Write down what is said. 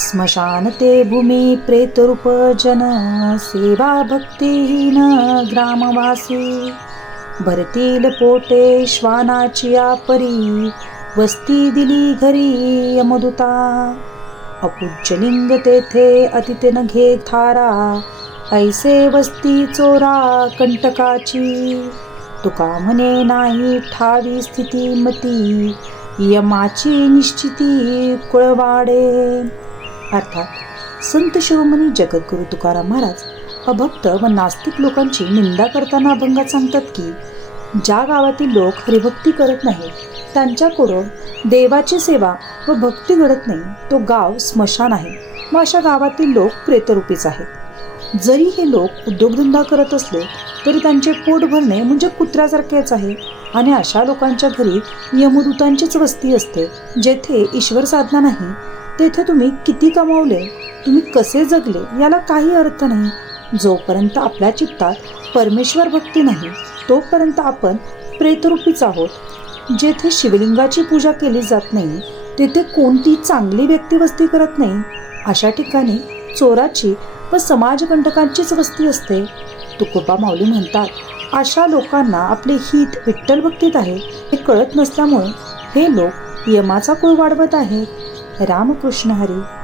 स्मशान ते भूमी प्रेतरूप जन सेवा भक्तिहीन ग्रामवासी. भरतील पोटे श्वानाची परी वस्ती दिली घरी यमदुता. अपूज्यलिंग तेथे अतितेन घे थारा ऐसे वस्ती चोरा कंटकाची. तुका म्हणे नाही ठावी स्थिती मती यमाची निश्चिती कुळवाडे. अर्थात संत शिवमनी जगद्गुरु तुकाराम महाराज अभक्त व नास्तिक लोकांची निंदा करताना अभंगात सांगतात की ज्या गावातील लोक हरिभक्ती करत नाहीत त्यांच्याकडून देवाची सेवा व भक्ती घडत नाही तो गाव स्मशान आहे व अशा गावातील लोक प्रेतरूपीच आहेत. जरी हे लोक उद्योगधंदा करत असले तरी त्यांचे पोट भरणे म्हणजे कुत्र्यासारखेच आहे आणि अशा लोकांच्या घरी यमदूतांचीच वस्ती असते जेथे ईश्वर साधना नाही तेथे तुम्ही किती कमावले? तुम्ही कसे जगले? याला काही अर्थ नाही. जोपर्यंत आपल्या चित्तात परमेश्वर भक्ती नाही तोपर्यंत आपण प्रेतरूपीच आहोत. जेथे शिवलिंगाची पूजा केली जात नाही तेथे कोणती चांगली व्यक्ती वस्ती करत नाही? अशा ठिकाणी चोराची व समाजकंटकांचीच वस्ती असते. तुकोबा माऊली म्हणतात अशा लोकांना आपले हित विठ्ठल भक्तीत आहे. हे कळत नसल्यामुळे हे लोक यमाचा कुळ वाढवत आहेत. रामकृष्ण हरी.